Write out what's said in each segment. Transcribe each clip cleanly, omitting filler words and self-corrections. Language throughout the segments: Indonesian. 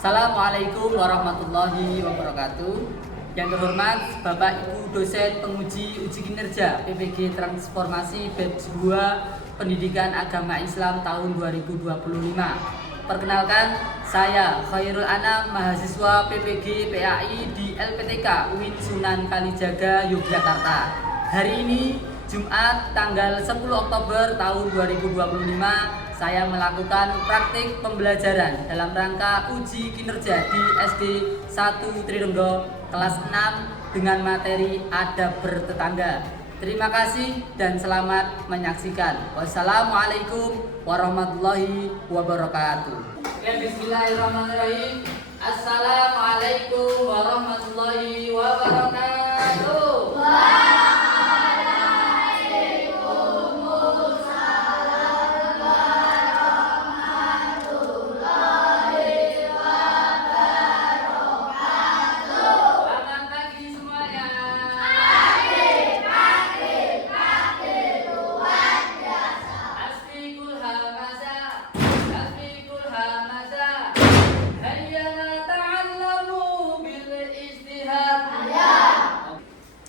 Assalamualaikum warahmatullahi wabarakatuh. Yang terhormat Bapak Ibu dosen penguji uji kinerja PPG Transformasi Batch 2 Pendidikan Agama Islam tahun 2025. Perkenalkan, saya Khairul Anam, mahasiswa PPG PAI di LPTK UIN Sunan Kalijaga, Yogyakarta. Hari ini Jumat tanggal 10 Oktober tahun 2025, saya melakukan praktik pembelajaran dalam rangka uji kinerja di SD 1 Trirenggo kelas 6 dengan materi adab bertetangga. Terima kasih dan selamat menyaksikan. Wassalamualaikum warahmatullahi wabarakatuh. Bismillahirrahmanirrahim. Assalamualaikum warahmatullahi wabarakatuh.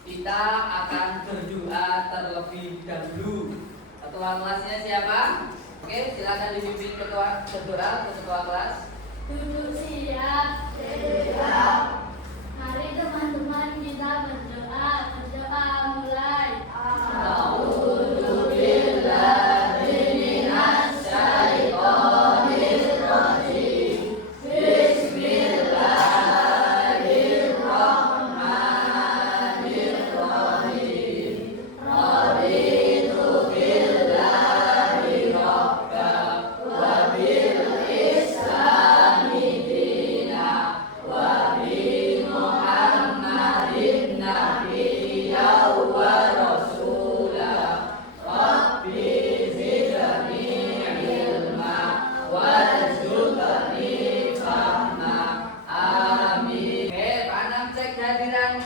Kita akan berdoa terlebih dahulu. Ketua kelasnya siapa? Oke, silakan dipimpin ketua berdoa ke ketua kelas. Duduk siap, siap. Mari teman-teman kita berdoa. Berdoa mulai. A'udzubillahi minasyaitonirrajim.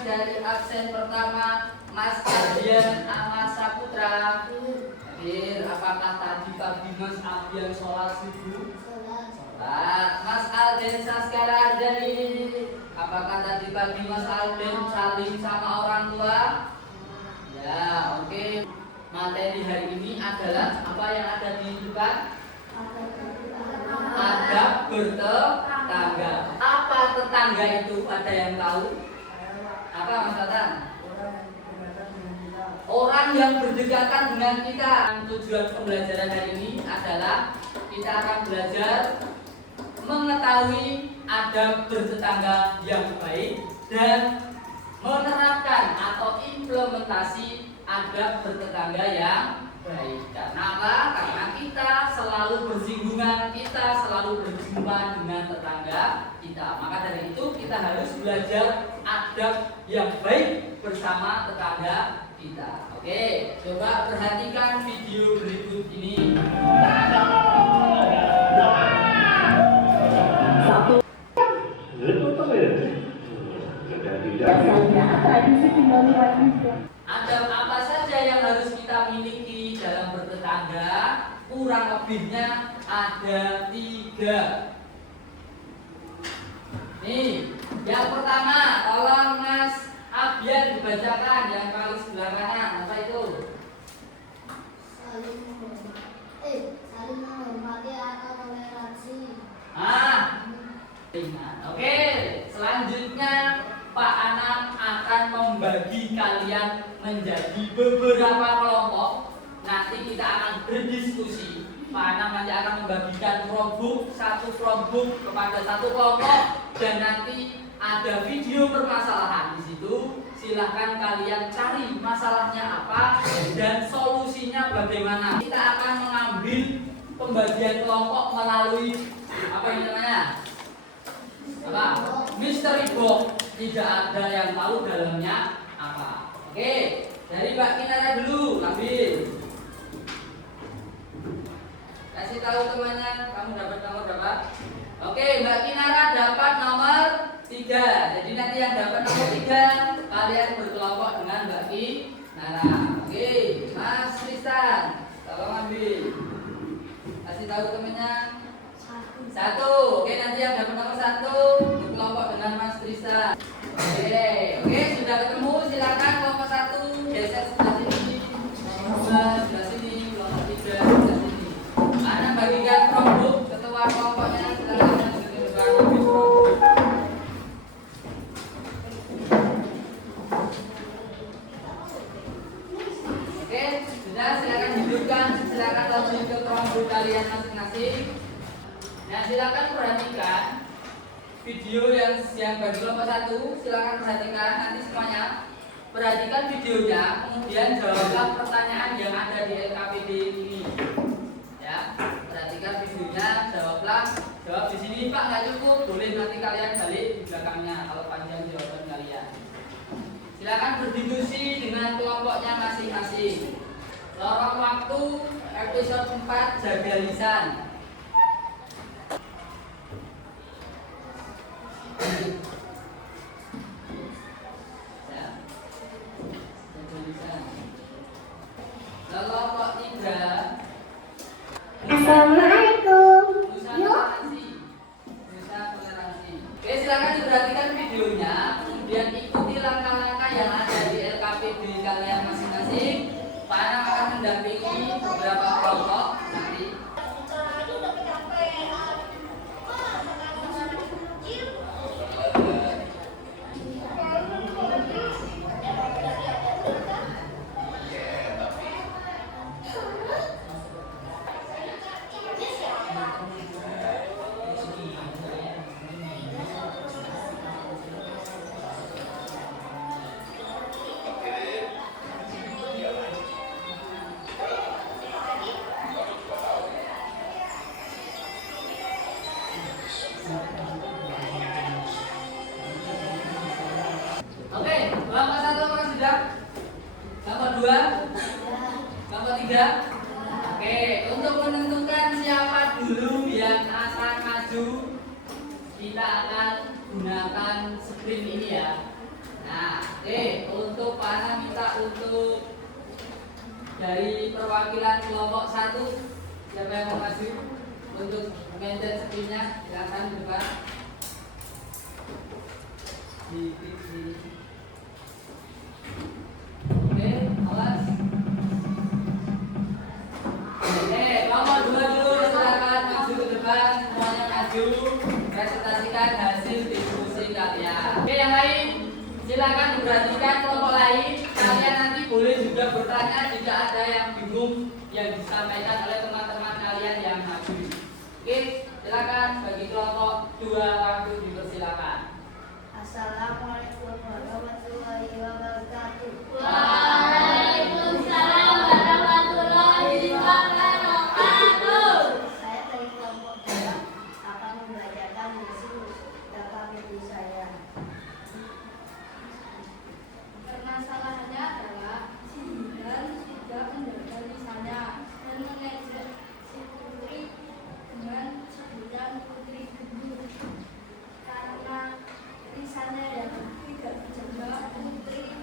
Dari absen pertama Mas Ardian Ahmad Saputra. Hadir. Apakah tadi pagi Mas Ardian sholat subuh? Sholat. Mas Alden Saskara Ardani. Apakah tadi pagi Mas Alden saling sama orang tua? Ya, oke. Materi hari ini adalah apa yang ada di depan? Adab bertetangga. Apa tetangga itu? Ada yang tahu? Apa Mas Tatan? Orang yang berdekatan dengan kita. Tujuan pembelajaran hari ini adalah kita akan belajar mengetahui adab bertetangga yang baik dan menerapkan atau implementasi adab bertetangga yang baik. Karena apa? Karena kita selalu bersinggungan, kita selalu berjumpa dengan tetangga kita. Maka dari itu kita harus belajar adab yang baik bersama tetangga kita. Oke, coba perhatikan video berikut ini. Adab apa saja yang harus kita miliki dalam bertetangga? Kurang lebihnya ada 3. Nih, yang pertama, tolong Mas Abian dibacakan yang paling sebelah kanan. Apa itu? Saling menghormati atau toleransi. Oke. Selanjutnya Pak Anam akan membagi kalian menjadi beberapa kelompok. Nanti kita akan berdiskusi. Pak Anam nanti akan membagikan Chromebook, satu Chromebook kepada satu kelompok, dan nanti ada video permasalahan di situ. Silahkan kalian cari masalahnya apa dan solusinya bagaimana. Kita akan mengambil pembagian kelompok melalui apa ini namanya? Apa? Mystery box. Tidak ada yang tahu dalamnya apa. Oke, dari Mbak Kinara dulu, ambil. Kasih tahu temannya, kamu dapat nomor berapa? Oke, Mbak Kinara dapat nomor 3. Jadi nanti yang dapat nomor 3 kalian berkelompok dengan Mbak Kinara. Oke, Mas Tristan, tolong ambil. Kasih tahu temannya. 1. Oke, nanti yang dapat nomor 1 berkelompok dengan Mas Tristan. Oke, sudah ketemu. Silakan kelompok 1 geser sebelah sini. Nomor 2 sebelah sini. Kelompok 3 sebelah sini. Mana bagikan Chromebook ketua kelompoknya silakan maju ke depan ambil Chromebook. Oke, sudah silakan hidupkan, silakan login ke Chromebook kalian masing-masing. Nah, silakan perhatikan video yang bagi kelompok 1, silakan perhatikan nanti semuanya. Perhatikan videonya, kemudian jawablah pertanyaan yang ada di LKPD ini. Ya, perhatikan videonya, jawab di sini Pak nggak cukup, boleh nanti kalian balik di belakangnya kalau panjang jawaban kalian. Silakan berdiskusi dengan kelompoknya masing-masing. Lorong waktu episode 4 jaga lisan. Kelompok 3 Assalamualaikum. Nusa toleransi. Oke, silakan diperhatikan videonya, kemudian ikuti langkah-langkah yang ada di LKPD kalian masing-masing. Pak Anam akan mendampingi beberapa kelompok nanti. Oke, kelompok 1 apakah sudah? Kelompok 2? Kelompok 3? Oke, untuk menentukan siapa dulu yang akan maju, kita akan gunakan screen ini ya. Nah, oke, untuk Pana minta untuk dari perwakilan kelompok 1, siapa yang mau maju untuk mengencet screen-nya? Silakan di depan. Oke, awas. Oke, nomor 2 dulu silakan maju ke depan, semuanya maju, presentasikan hasil diskusi kalian. Oke, yang lain silakan diperhatikan kelompok lain. Kalian nanti boleh juga bertanya jika ada yang bingung yang disampaikan oleh teman-teman kalian yang maju. Oke, silakan bagi kelompok 2 waktu dipersilakan. Assalamualaikum warahmatullahi wabarakatuh. Waalaikumsalam warahmatullahi wabarakatuh. Saya dari kelompok 2 akan membacakan hasil LKPD saya. Permasalahannya adalah si Zidan sudah menjaga lisannya dan mengejek si Putri dengan sebutan Putri Gendut. Karena lisannya yang tidak dijaga, Putri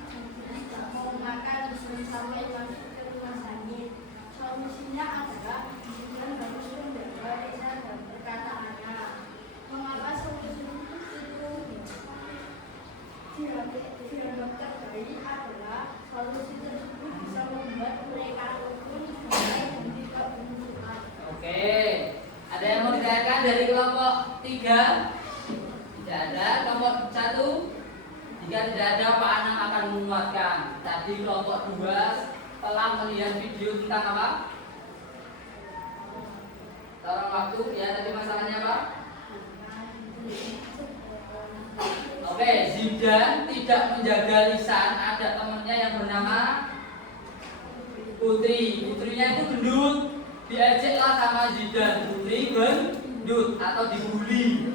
tidak mau makan sampai masuk ke rumah sakit. Solusinya adalah Zidan harus menjaga lisan dan perkataannya. Mengapa solusi itu dianggap terbaik adalah solusi tersebut bisa membuat mereka rukun, damai, dan tidak bermusuhan. Oke, ada yang mau ditanyakan dari kelompok 3? Tidak ada. Kelompok 1? Jika tidak ada, Pak Anang akan menguatkan. Tadi kelompok 2 telah melihat video tentang apa? Lorong waktu, ya tadi masalahnya apa? Oke, Zidan tidak menjaga lisan. Ada temannya yang bernama Putri. Putrinya itu gendut. Diejeklah sama Zidan. Putri gendut atau dibully.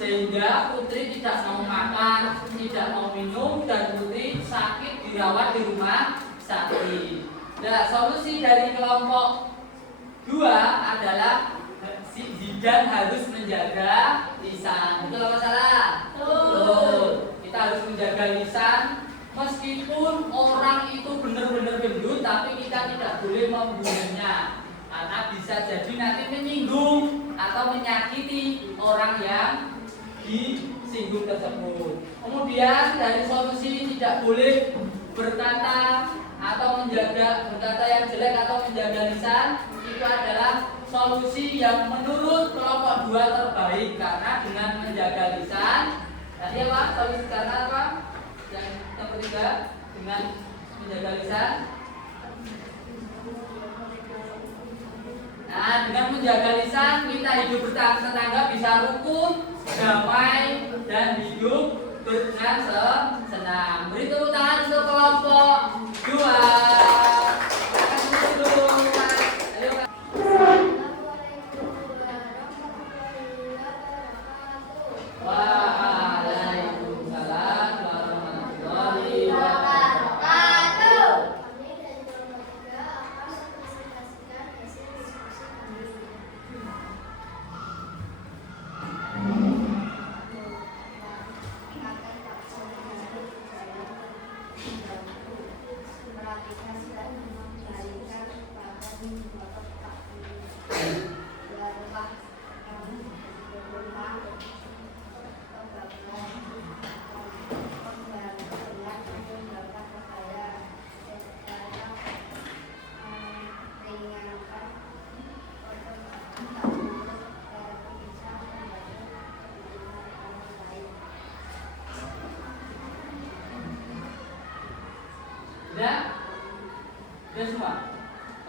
Sehingga Putri tidak mau makan, tidak mau minum, dan Putri sakit dirawat di rumah sakit. Nah, solusi dari kelompok 2 adalah Zidan harus menjaga lisan. Betul apa salah? Betul. Kita harus menjaga lisan. Meskipun orang itu benar-benar gendut, tapi kita tidak boleh membunuhnya. Karena bisa jadi nanti menyinggung atau menyakiti orang yang disinggung tersebut. Kemudian dari solusi tidak boleh berkata atau menjaga berkata yang jelek atau menjaga lisan, itu adalah solusi yang menurut kelompok 2 terbaik, karena dengan menjaga lisan tadi apa? Solusi karena apa? Yang ketiga, dengan menjaga lisan. Nah, dengan menjaga lisan kita hidup bertetangga bisa rukun, damai, dan hidup dengan senang. Beri tepuk tangan untuk kelompok 2. Waalaikumsalam warahmatullahi wabarakatuh. Kami dari kelompok 3 akan mempresentasikan hasil diskusi kami. Akan vaksinasi dalam membantu merapitkan dan mengendalikan bahan motor vaksin. Warlah kami berumah Sudah semua?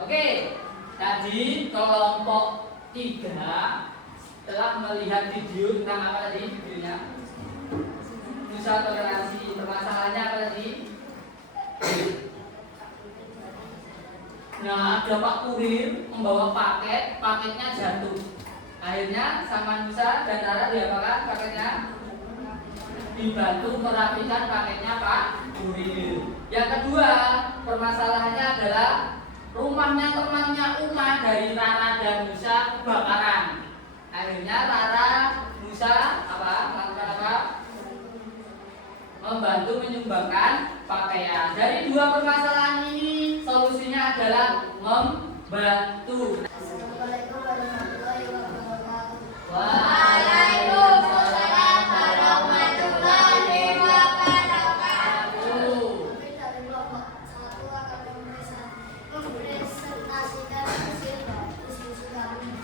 Oke, tadi kelompok 3 telah melihat video tentang apa tadi videonya? Nusa toleransi. Permasalahannya apa tadi? Nah, ada Pak Kurir membawa paket, paketnya jatuh. Akhirnya sama Nusa dan Rara diapakan paketnya? Dibantu merapikan paketnya Pak Kurir. Yang kedua, permasalahannya adalah rumahnya temannya Uma dari Rara dan Nusa kebakaran. Akhirnya Rara, Nusa melakukan apa? Membantu menyumbangkan pakaian. Dari dua permasalahan ini solusinya adalah membantu. Assalamualaikum warahmatullahi wabarakatuh. Waalaikumsalam warahmatullahi wabarakatuh. Kami dari kelompok 1 akan mempresentasikan hasil diskusi kami.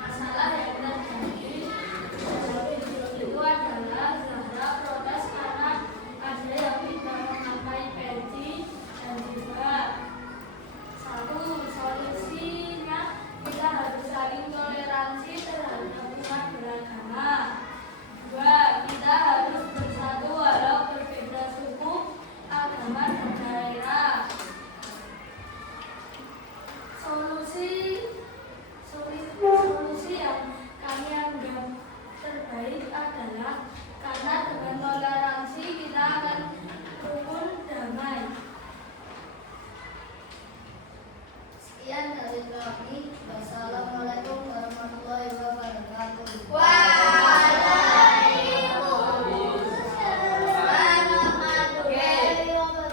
Masalah yang terjadi dalam video itu adalah Zahra protes karena ada yang tidak memakai peci dan juga satu solusinya kita harus saling toleransi terhadap umat beragama. Dua, kita harus bersatu walau berbeda suku, agama, dan daerah. Solusi yang kami anggap terbaik adalah karena dengan toleransi kita akan rukun damai. Sekian dari kami. Wassalamualaikum warahmatullahi wabarakatuh.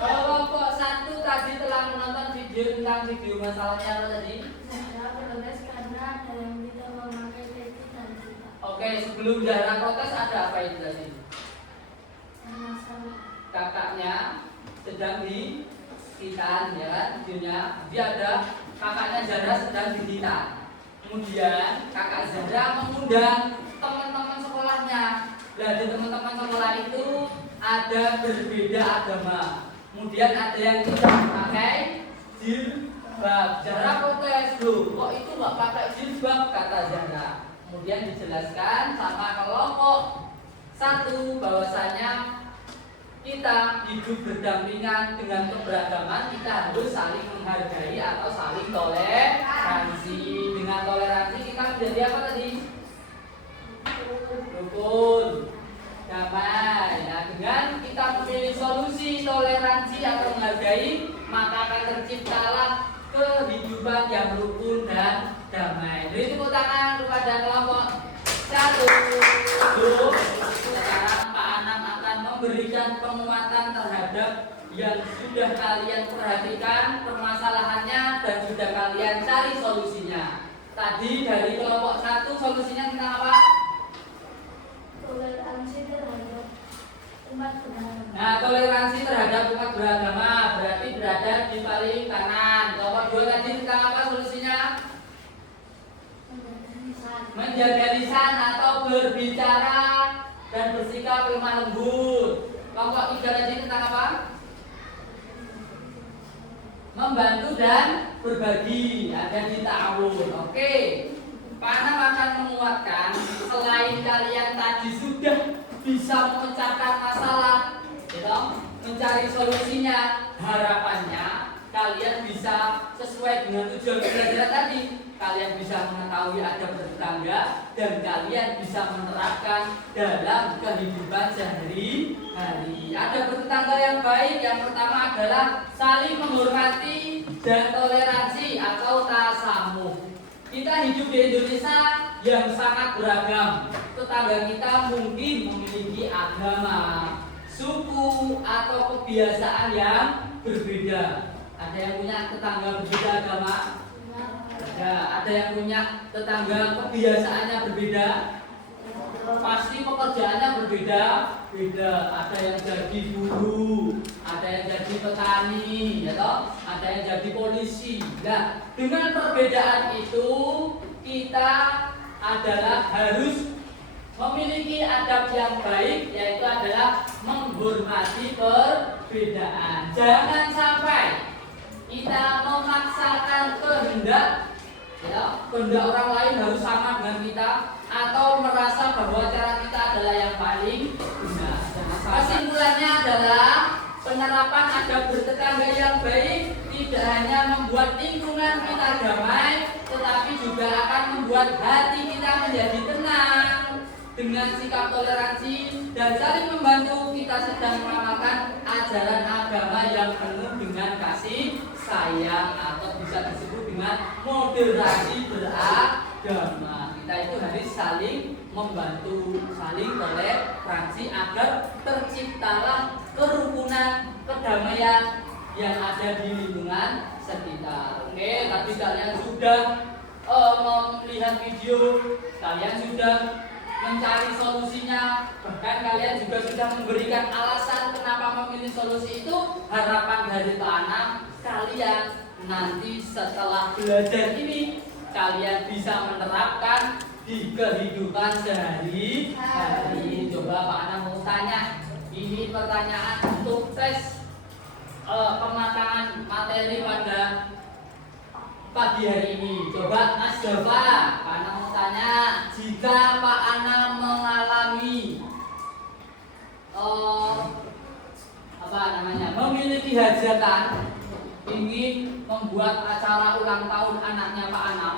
Kelompok 1 tadi telah menonton video tentang video masalahnya apa tadi? Zahra protes karena ada yang tidak memakai peci dan juga Oke, sebelum Zahra protes ada apa itu tadi? masalah. Kakaknya sedang ditahan ya videonya. Dia ada kakaknya Zahra sedang ditahan. Kemudian kakak Zahra mengundang teman-teman sekolahnya. Nah, di teman-teman sekolah itu ada berbeda agama. Kemudian ada yang tidak pakai jilbab. Zahra protes, loh kok itu nggak pakai jilbab, kata Zahra. Kemudian dijelaskan sama kelompok 1 bahwasanya kita hidup berdampingan dengan keberagaman, kita harus saling menghargai atau saling toleransi. Dengan toleransi kita menjadi apa tadi? Rukun, damai. Nah, dengan kita memilih solusi toleransi atau menghargai, maka akan terciptalah kehidupan yang rukun dan damai. Beri tepuk tangan kepada kelompok 1. Sekarang Pak Anam akan memberikan penguatan terhadap yang sudah kalian perhatikan permasalahannya dan sudah kalian cari solusinya. Tadi dari kelompok 1 solusinya tentang apa? Toleransi terhadap umat beragama. Nah, toleransi terhadap umat beragama berarti berada di paling kanan. Kelompok 2 tadi tentang apa solusinya? Menjaga lisan atau berbicara dan bersikap lemah lembut. Kelompok 3 tadi tentang apa? Membantu dan berbagi, ada di ta'awun. Oke. Pak Anam akan menguatkan selain kalian tadi sudah bisa memecahkan masalah, gitu, mencari solusinya, harapannya kalian bisa sesuai dengan tujuan belajar tadi. Kalian bisa mengetahui adab bertetangga dan kalian bisa menerapkan dalam kehidupan sehari-hari. Adab bertetangga yang baik yang pertama adalah saling menghormati dan toleransi atau tasamuh. Kita hidup di Indonesia yang sangat beragam. Tetangga kita mungkin memiliki agama, suku atau kebiasaan yang berbeda. Ada yang punya tetangga berbeda agama? Ada yang punya tetangga kebiasaannya berbeda, pasti pekerjaannya berbeda. Ada yang jadi guru, ada yang jadi petani, ya toh? Ada yang jadi polisi. Nah, dengan perbedaan itu kita adalah harus memiliki adab yang baik, yaitu adalah menghormati perbedaan. Jangan sampai kita memaksakan kehendak, ya, kehendak orang lain harus sama dengan kita, atau merasa bahwa cara kita adalah yang paling benar. Kesimpulannya adalah penerapan adab bertetangga yang baik tidak hanya membuat lingkungan kita damai, tetapi juga akan membuat hati kita menjadi tenang. Dengan sikap toleransi dan saling membantu, kita sedang mengamalkan ajaran agama yang penuh dengan kasih sayang, atau bisa disebut dengan moderasi beragama. Kita itu harus saling membantu, saling toleransi agar terciptalah kerukunan, kedamaian yang ada di lingkungan sekitar. Oke, tadi kalian sudah melihat video, kalian sudah mencari solusinya, bahkan kalian juga sudah memberikan alasan kenapa memilih solusi itu. Harapan dari Pak Anam, kalian nanti setelah belajar ini kalian bisa menerapkan di kehidupan sehari-hari. Coba Pak Anam mau tanya, ini pertanyaan untuk tes pematangan materi pada pagi hari ini. Coba Mas Dava, Pak Anam mau tanya, jika Pak Anam mengalami memiliki hajatan, ingin membuat acara ulang tahun anaknya Pak Anam,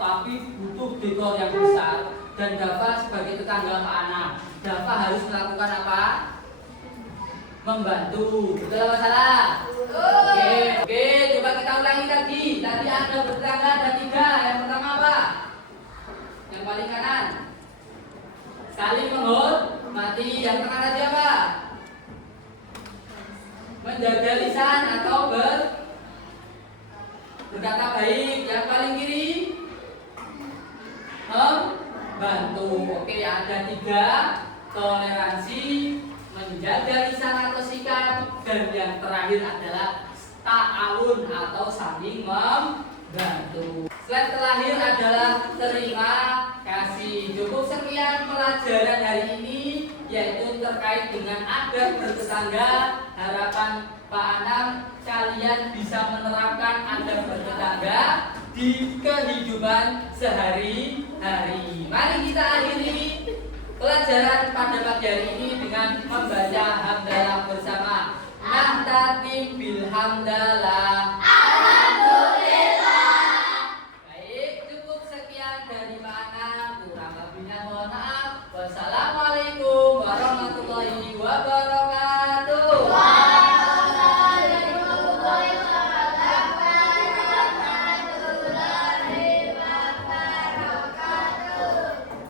tapi butuh dekor yang besar, dan Dava sebagai tetangga Pak Anam, Dava harus melakukan apa? Membantu. Betul apa salah? Oke, coba kita ulangi lagi. Tadi ada bertetangga, ada 3. Yang pertama apa? Yang paling kanan, saling menghormati. Yang tengah tadi apa? Menjaga lisan atau berkata baik. Yang paling kiri, membantu. Oke, ada 3. Toleransi, menjaga lisan atau sikap, dan yang terakhir adalah ta'awun atau saling membantu. Slide terakhir adalah terima kasih. Cukup sekian pelajaran hari ini, yaitu terkait dengan adab bertetangga. Harapan Pak Anam kalian bisa menerapkan adab bertetangga di kehidupan sehari-hari. Mari kita akhiri pelajaran pada pagi hari ini dengan membaca hamdalah bersama. Nahtatim bil hamdalah.